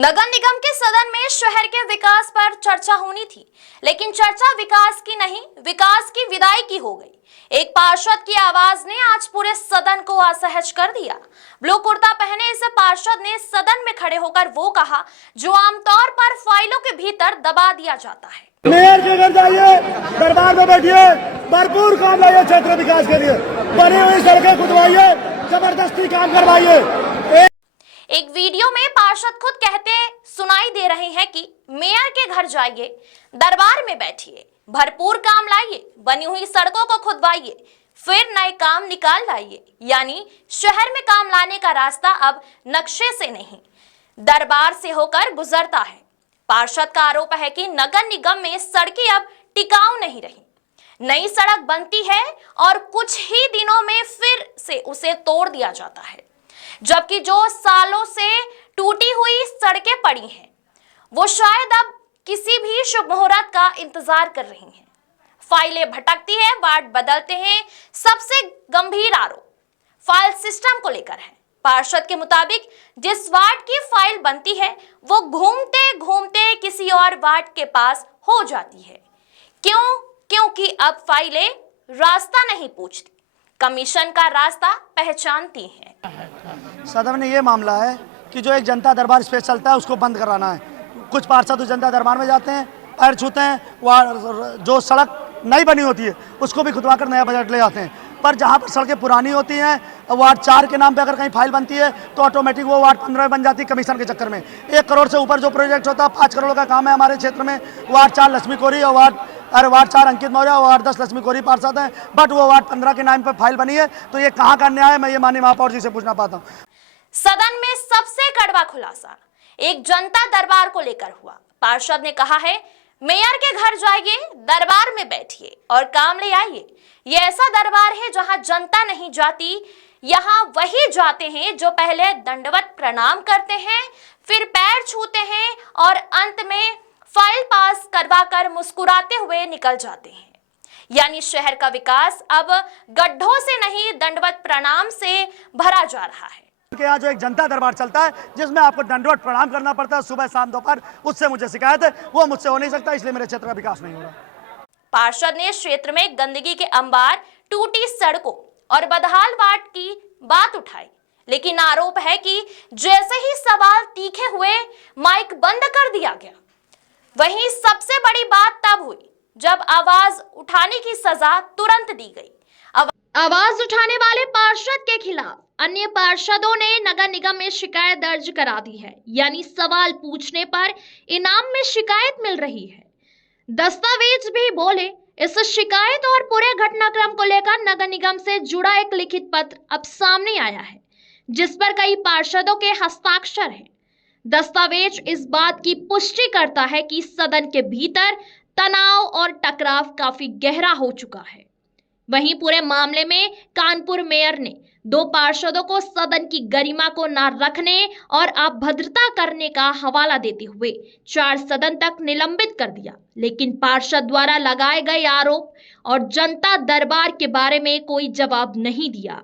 नगर निगम के सदन में शहर के विकास पर चर्चा होनी थी, लेकिन चर्चा विकास की नहीं, विकास की विदाई की हो गई। एक पार्षद की आवाज ने आज पूरे सदन को असहज कर दिया। ब्लू कुर्ता पहने इस पार्षद ने सदन में खड़े होकर वो कहा जो आमतौर पर फाइलों के भीतर दबा दिया जाता है। मेयर के घर जाइए, दरबार में बैठिए, भरपूर काम लाइए क्षेत्र विकास के लिए, बनी हुई सड़कें खुदवाइए, जबरदस्ती काम करवाइए। एक वीडियो में पार्षद खुद कहते सुनाई दे रहे हैं कि मेयर के घर जाइए, दरबार में बैठिए, भरपूर काम लाइए, बनी हुई सड़कों को खुदवाइए, फिर नए काम निकाल लाइए। यानी शहर में काम लाने का रास्ता अब नक्शे से नहीं, दरबार से होकर गुजरता है। पार्षद का आरोप है कि नगर निगम में सड़कें अब टिकाऊ नहीं रही। नई सड़क बनती है और कुछ ही दिनों में फिर से उसे तोड़ दिया जाता है, जबकि जो सालों से टूटी हुई सड़कें पड़ी हैं वो शायद अब किसी भी शुभ मुहूर्त का इंतजार कर रही हैं। फाइलें भटकती है, वार्ड बदलते हैं। सबसे गंभीर आरोप फाइल सिस्टम को लेकर है। पार्षद के मुताबिक जिस वार्ड की फाइल बनती है वो घूमते घूमते किसी और वार्ड के पास हो जाती है। क्योंकि अब फाइलें रास्ता नहीं पूछती, कमीशन का रास्ता पहचानती हैं। सदन में ये मामला है कि जो एक जनता दरबार स्पेस चलता है उसको बंद कराना है। कुछ पार्षद उस जनता दरबार में जाते हैं, पैर छूते हैं, वहाँ जो सड़क नई बनी होती है उसको भी खुदवा कर नया बजट ले आते हैं। पर जहाँ पर सड़कें पुरानी होती हैं, वार्ड 4 के नाम पे अगर कहीं फाइल बनती है तो ऑटोमेटिक वो वार्ड 15 में बन जाती है कमीशन के चक्कर में। 1 करोड़ से ऊपर जो प्रोजेक्ट होता है, 5 करोड़ का काम है हमारे क्षेत्र में। वार्ड 4 लक्ष्मी कोरी और वार्ड 4 अंकित मौर्य और वार्ड 10 लक्ष्मी कोरी पार्षद हैं, बट वो वार्ड 15 के नाम पर फाइल बनी है। तो ये कहाँ का न्याय है, मैं ये माननीय महापौर जी से पूछना पाता हूँ। सदन में सबसे कड़वा खुलासा एक जनता दरबार को लेकर हुआ। पार्षद ने कहा है मेयर के घर जाइए, दरबार में बैठिए और काम ले आइए। ये ऐसा दरबार है जहां जनता नहीं जाती, यहाँ वही जाते हैं जो पहले दंडवत प्रणाम करते हैं, फिर पैर छूते हैं और अंत में फाइल पास करवाकर मुस्कुराते हुए निकल जाते हैं। यानी शहर का विकास अब गड्ढों से नहीं, दंडवत प्रणाम से भरा जा रहा है। के यहाँ जो एक जनता दरबार चलता है जिसमें आपको दंडवत प्रणाम करना पड़ता है सुबह शाम दोपहर, उससे मुझे शिकायत है, वो मुझसे हो नहीं सकता, इसलिए मेरे क्षेत्र का विकास नहीं हो रहा। पार्षद ने क्षेत्र में गंदगी के अंबार, टूटी सड़कों और बदहाल वार्ड की बात उठाई, लेकिन आरोप है कि जैसे ही सवाल तीखे हुए माइक बंद कर दिया गया। वहीं सबसे बड़ी बात तब हुई जब आवाज उठाने की सजा तुरंत दी गई। आवाज उठाने वाले पार्षद के खिलाफ अन्य पार्षदों ने नगर निगम में शिकायत दर्ज करा दी है। यानी सवाल पूछने पर इनाम में शिकायत मिल रही है। दस्तावेज भी बोले। इस शिकायत और पूरे घटनाक्रम को लेकर नगर निगम से जुड़ा एक लिखित पत्र अब सामने आया है, जिस पर कई पार्षदों के हस्ताक्षर हैं। दस्तावेज इस बात की पुष्टि करता है कि सदन के भीतर तनाव और टकराव काफी गहरा हो चुका है। वहीं पूरे मामले में कानपुर मेयर ने 2 पार्षदों को सदन की गरिमा को न रखने और अभद्रता करने का हवाला देते हुए 4 सदन तक निलंबित कर दिया। लेकिन पार्षद द्वारा लगाए गए आरोप और जनता दरबार के बारे में कोई जवाब नहीं दिया।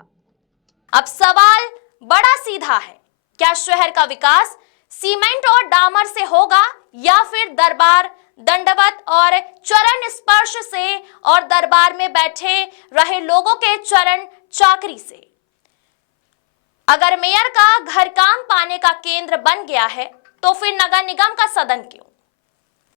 अब सवाल बड़ा सीधा है, क्या शहर का विकास सीमेंट और डामर से होगा या फिर दरबार, दंडवत और चरण स्पर्श से और दरबार में बैठे रहे लोगों के चरण चाकरी से? अगर मेयर का घर काम पाने का केंद्र बन गया है तो फिर नगर निगम का सदन क्यों?